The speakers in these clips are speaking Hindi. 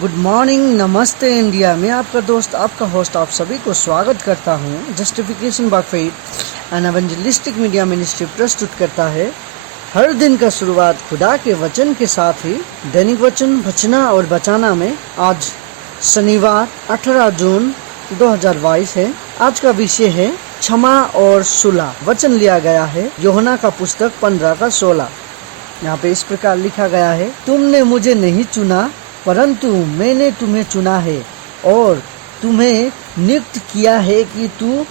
गुड मॉर्निंग, नमस्ते इंडिया। मैं आपका दोस्त, आपका होस्ट, आप सभी को स्वागत करता हूँ। Justification by faith and evangelistic media ministry प्रस्तुत करता है हर दिन का शुरुआत खुदा के वचन के साथ ही। दैनिक वचन बचना और बचाना में आज शनिवार 18 जून 2022 है। आज का विषय है क्षमा और सुलह। वचन लिया गया है यूहन्ना का पुस्तक 15 का 16। यहाँ पे इस प्रकार लिखा गया है, तुमने मुझे नहीं चुना परंतु मैंने तुम्हें चुना है और तुम्हें नियुक्त किया है कि तू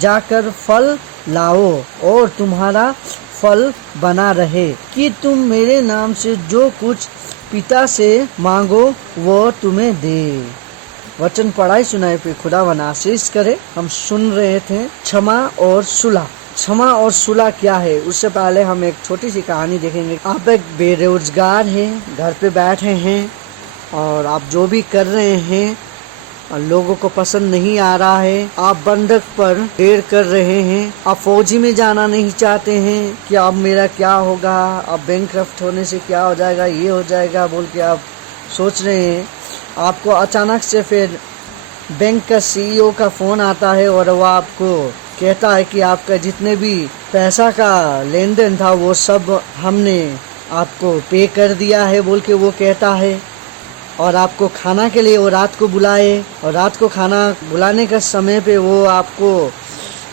जाकर फल लाओ और तुम्हारा फल बना रहे, कि तुम मेरे नाम से जो कुछ पिता से मांगो वो तुम्हें दे। वचन पढ़ाई सुनाई पे खुदा वन आशीष करे। हम सुन रहे थे क्षमा और सुलह। क्षमा और सुलह क्या है, उससे पहले हम एक छोटी सी कहानी देखेंगे। आप एक बेरोजगार हैं, घर पे बैठे हैं और आप जो भी कर रहे हैं लोगों को पसंद नहीं आ रहा है। आप बंधक पर देर कर रहे हैं। आप फौजी में जाना नहीं चाहते हैं कि अब मेरा क्या होगा, अब बैंकक्रफ्ट होने से क्या हो जाएगा, ये हो जाएगा बोल के आप सोच रहे हैं। आपको अचानक से फिर बैंक का CEO का फ़ोन आता है और वो आपको कहता है कि आपका जितने भी पैसा का लेन देन था वो सब हमने आपको पे कर दिया है बोल के वो कहता है। और आपको खाना के लिए वो रात को बुलाए और रात को खाना बुलाने का समय पे वो आपको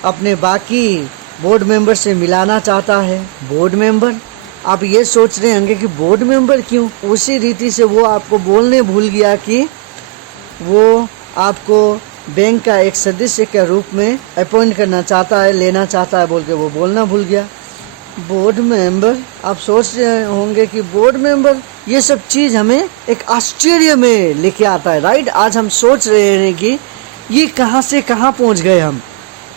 अपने बाकी बोर्ड मेंबर से मिलाना चाहता है। बोर्ड मेंबर, आप ये सोच रहे होंगे कि बोर्ड मेंबर क्यों। उसी रीति से वो आपको बोलने भूल गया कि वो आपको बैंक का एक सदस्य के रूप में अपॉइंट करना चाहता है, लेना चाहता है बोल के वो बोलना भूल गया। बोर्ड मेंबर, आप सोच रहे होंगे कि बोर्ड मेंबर, ये सब चीज हमें एक आश्चर्य में लेके आता है, राइट। आज हम सोच रहे हैं कि ये कहाँ से कहाँ पहुँच गए हम।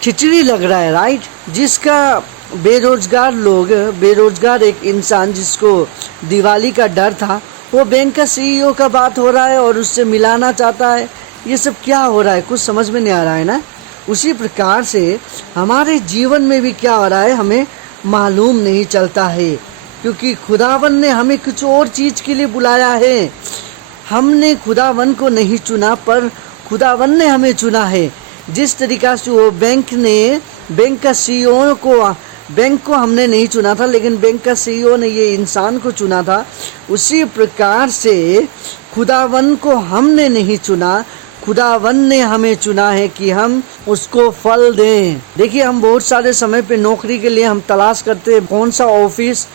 खिचड़ी लग रहा है, राइट। जिसका बेरोजगार एक इंसान जिसको दिवाली का डर था, वो बैंक का CEO का बात हो रहा है और उससे मिलाना चाहता है। ये सब क्या हो रहा है, कुछ समझ में नहीं आ रहा है ना। उसी प्रकार से हमारे जीवन में भी क्या हो रहा है हमें मालूम नहीं चलता है, क्योंकि खुदावन ने हमें कुछ और चीज़ के लिए बुलाया है। हमने खुदावन को नहीं चुना पर खुदावन ने हमें चुना है। जिस तरीका से वो बैंक का CEO को, बैंक को हमने नहीं चुना था लेकिन बैंक का CEO ने ये इंसान को चुना था, उसी प्रकार से खुदावन को हमने नहीं चुना, खुदावन ने हमें चुना है कि हम उसको फल दें। देखिए, हम बहुत सारे समय पे नौकरी के लिए हम तलाश करते हैं, कौन सा ऑफिस,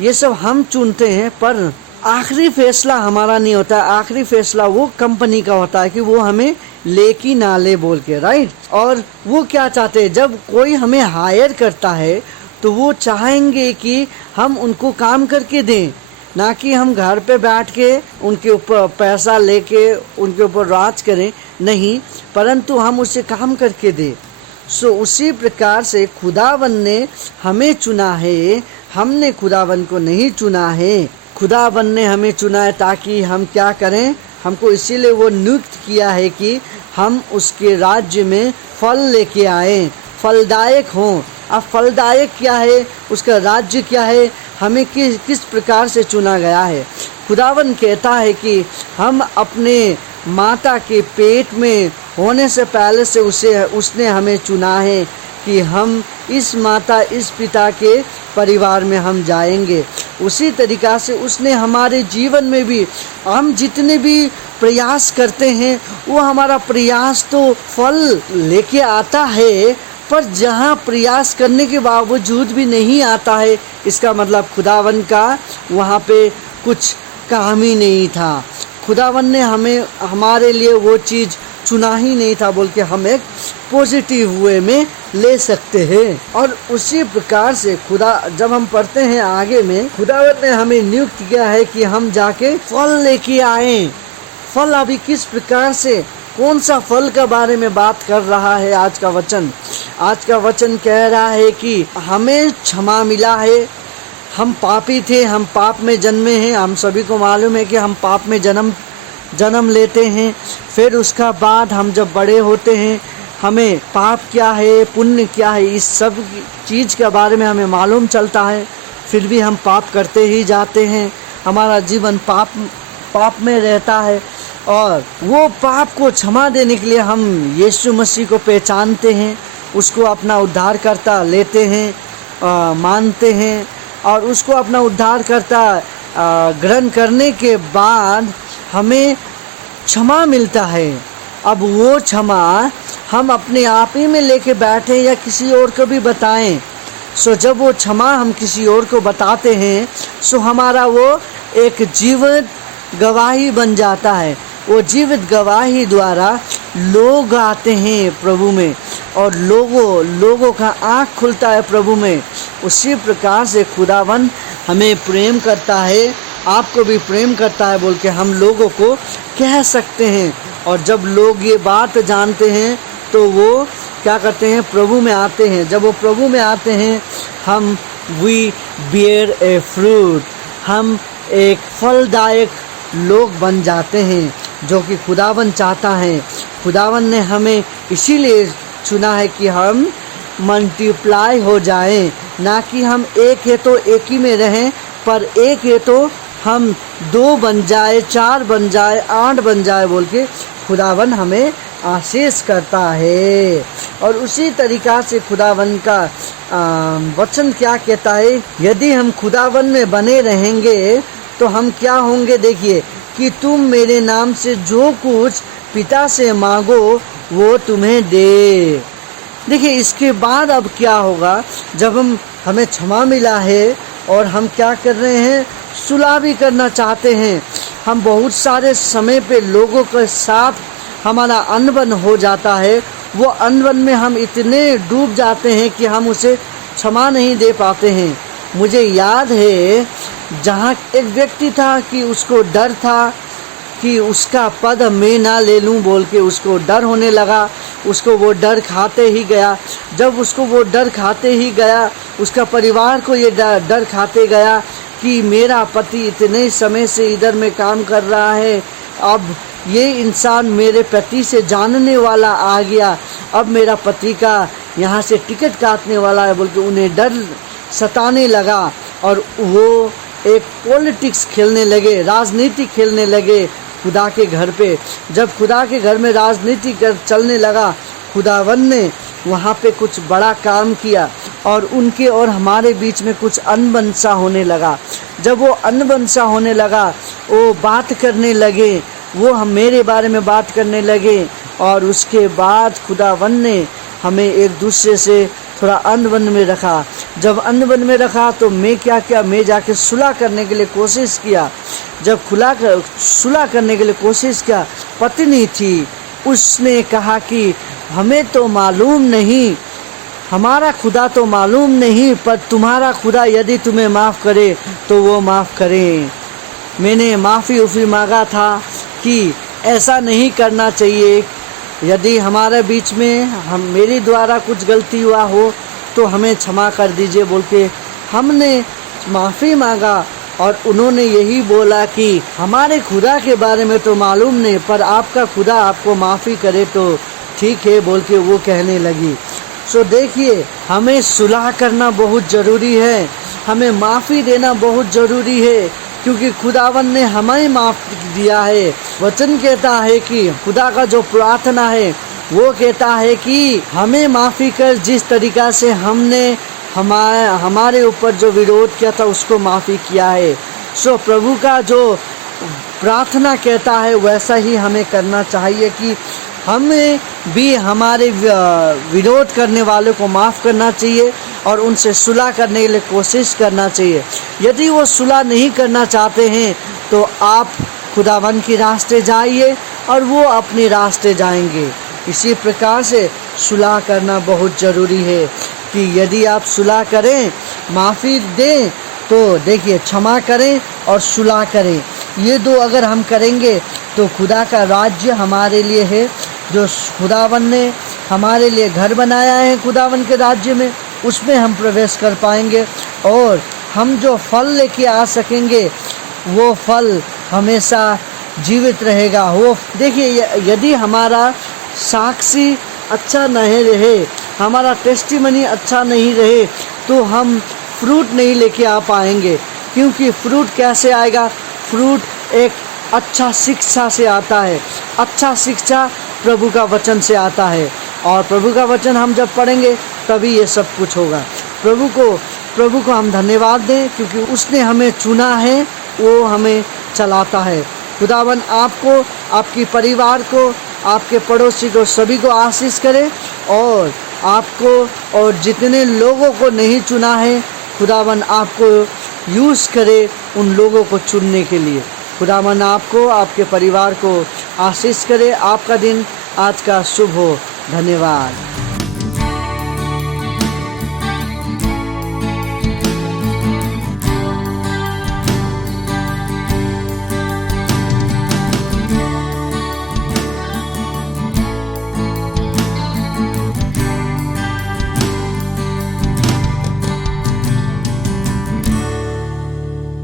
ये सब हम चुनते हैं, पर आखिरी फैसला हमारा नहीं होता है। आखिरी फैसला वो कंपनी का होता है कि वो हमें ले कि ना ले बोल के, राइट। और वो क्या चाहते हैं, जब कोई हमें हायर करता है तो वो चाहेंगे कि हम उनको काम करके दें, ना कि हम घर पे बैठ के उनके ऊपर पैसा लेके उनके ऊपर राज करें, नहीं, परंतु हम उससे काम करके दें। सो उसी प्रकार से खुदावन ने हमें चुना है, हमने खुदावन को नहीं चुना है। खुदावन ने हमें चुना है ताकि हम क्या करें, हमको इसीलिए वो नियुक्त किया है कि हम उसके राज्य में फल लेके आएँ, फलदायक हों। अब फलदायक क्या है, उसका राज्य क्या है, हमें किस प्रकार से चुना गया है। खुदावन कहता है कि हम अपने माता के पेट में होने से पहले से उसने हमें चुना है कि हम इस माता इस पिता के परिवार में हम जाएंगे। उसी तरीक़ा से उसने हमारे जीवन में भी हम जितने भी प्रयास करते हैं वो हमारा प्रयास तो फल लेके आता है, पर जहाँ प्रयास करने के बावजूद भी नहीं आता है, इसका मतलब खुदावन का वहाँ पे कुछ काम ही नहीं था। खुदावन ने हमारे लिए वो चीज़ चुना ही नहीं था बोल के हम एक पॉजिटिव वे में ले सकते हैं। और उसी प्रकार से जब हम पढ़ते हैं आगे में, खुदावन ने हमें नियुक्त किया है कि हम जाके फल लेके आएँ। फल अभी किस प्रकार से, कौन सा फल के बारे में बात कर रहा है आज का वचन। आज का वचन कह रहा है कि हमें क्षमा मिला है। हम पापी थे, हम पाप में जन्मे हैं। हम सभी को मालूम है कि हम पाप में जन्म लेते हैं। फिर उसका बाद हम जब बड़े होते हैं, हमें पाप क्या है, पुण्य क्या है, इस सब चीज़ के बारे में हमें मालूम चलता है। फिर भी हम पाप करते ही जाते हैं। हमारा जीवन पाप में रहता है। और वो पाप को क्षमा देने के लिए हम यीशु मसीह को पहचानते हैं, उसको अपना उद्धारकर्ता लेते हैं, मानते हैं, और उसको अपना उद्धारकर्ता ग्रहण करने के बाद हमें क्षमा मिलता है। अब वो क्षमा हम अपने आप ही में लेके बैठे या किसी और को भी बताएं, सो जब वो क्षमा हम किसी और को बताते हैं, सो हमारा वो एक जीवित गवाही बन जाता है। वो जीवित गवाही द्वारा लोग आते हैं प्रभु में, और लोगों का आँख खुलता है प्रभु में। उसी प्रकार से खुदावन हमें प्रेम करता है, आपको भी प्रेम करता है बोल के हम लोगों को कह सकते हैं। और जब लोग ये बात जानते हैं तो वो क्या करते हैं, प्रभु में आते हैं। जब वो प्रभु में आते हैं, हम वी बियर ए फ्रूट, हम एक फलदायक लोग बन जाते हैं, जो कि खुदावन चाहता है। खुदावन ने हमें इसीलिए चुना है कि हम मल्टीप्लाई हो जाएं, ना कि हम एक है तो एक ही में रहें, पर एक है तो हम 2 बन जाए, 4 बन जाए, 8 बन जाए बोल के खुदावन हमें आशीष करता है। और उसी तरीक़ा से खुदावन का वचन क्या कहता है, यदि हम खुदावन में बने रहेंगे तो हम क्या होंगे। देखिए कि तुम मेरे नाम से जो कुछ पिता से मांगो वो तुम्हें दे। देखिए इसके बाद अब क्या होगा, जब हमें क्षमा मिला है और हम क्या कर रहे हैं, सुलह भी करना चाहते हैं। हम बहुत सारे समय पे लोगों के साथ हमारा अनबन हो जाता है, वो अनबन में हम इतने डूब जाते हैं कि हम उसे क्षमा नहीं दे पाते हैं। मुझे याद है जहाँ एक व्यक्ति था कि उसको डर था कि उसका पद मैं ना ले लूँ बोल के उसको डर होने लगा, उसको वो डर खाते ही गया। जब उसको वो डर खाते ही गया, उसका परिवार को ये डर खाते गया कि मेरा पति इतने समय से इधर में काम कर रहा है, अब ये इंसान मेरे पति से जानने वाला आ गया, अब मेरा पति का यहाँ से टिकट काटने वाला है बोल के उन्हें डर सताने लगा। और वो एक पॉलिटिक्स खेलने लगे, राजनीति खेलने लगे खुदा के घर पे। जब खुदा के घर में राजनीति चलने लगा, खुदावन ने वहाँ पे कुछ बड़ा काम किया और उनके और हमारे बीच में कुछ अनबन सा होने लगा। जब वो अनबन सा होने लगा, वो बात करने लगे, वो हम मेरे बारे में बात करने लगे, और उसके बाद खुदावन ने हमें एक दूसरे से थोड़ा अनबन में रखा। जब अनबन में रखा तो मैं क्या किया, मैं जाके सुलह करने के लिए कोशिश किया। जब सुलह करने के लिए कोशिश किया, पत्नी थी, उसने कहा कि हमें तो मालूम नहीं, हमारा खुदा तो मालूम नहीं, पर तुम्हारा खुदा यदि तुम्हें माफ़ करे तो वो माफ़ करे। मैंने माफ़ी मांगा था कि ऐसा नहीं करना चाहिए, यदि हमारे बीच में मेरे द्वारा कुछ गलती हुआ हो तो हमें क्षमा कर दीजिए बोल के हमने माफ़ी मांगा। और उन्होंने यही बोला कि हमारे खुदा के बारे में तो मालूम नहीं, पर आपका खुदा आपको माफ़ी करे तो ठीक है बोल के वो कहने लगी। सो देखिए, हमें सुलह करना बहुत ज़रूरी है, हमें माफ़ी देना बहुत ज़रूरी है, क्योंकि खुदावन ने हमें माफ़ दिया है। वचन कहता है कि खुदा का जो प्रार्थना है वो कहता है कि हमें माफ़ी कर, जिस तरीक़ा से हमने हमारे ऊपर जो विरोध किया था उसको माफ़ी किया है। सो प्रभु का जो प्रार्थना कहता है वैसा ही हमें करना चाहिए कि हमें भी हमारे विरोध करने वालों को माफ़ करना चाहिए और उनसे सुलह करने के लिए कोशिश करना चाहिए। यदि वो सुलह नहीं करना चाहते हैं तो आप खुदावन के रास्ते जाइए और वो अपने रास्ते जाएंगे। इसी प्रकार से सुलह करना बहुत ज़रूरी है कि यदि आप सुलह करें, माफ़ी दें, तो देखिए क्षमा करें और सुलह करें, ये 2 अगर हम करेंगे तो खुदा का राज्य हमारे लिए है। जो खुदावन ने हमारे लिए घर बनाया है खुदावन के राज्य में, उसमें हम प्रवेश कर पाएंगे और हम जो फल लेके आ सकेंगे वो फल हमेशा जीवित रहेगा। वो देखिए, यदि हमारा साक्षी अच्छा नहीं रहे, हमारा टेस्टिमनी अच्छा नहीं रहे, तो हम फ्रूट नहीं लेके आ पाएंगे। क्योंकि फ्रूट कैसे आएगा? फ्रूट एक अच्छा शिक्षा से आता है। अच्छा शिक्षा प्रभु का वचन से आता है, और प्रभु का वचन हम जब पढ़ेंगे तभी ये सब कुछ होगा। प्रभु को हम धन्यवाद दें, क्योंकि उसने हमें चुना है, वो हमें चलाता है। खुदावन आपको, आपकी परिवार को, आपके पड़ोसी को, सभी को आशीष करे, और आपको और जितने लोगों को नहीं चुना है, खुदावन आपको यूज़ करे उन लोगों को चुनने के लिए। खुदावन आपको, आपके परिवार को आशीष करे। आपका दिन आज का शुभ हो। धन्यवाद।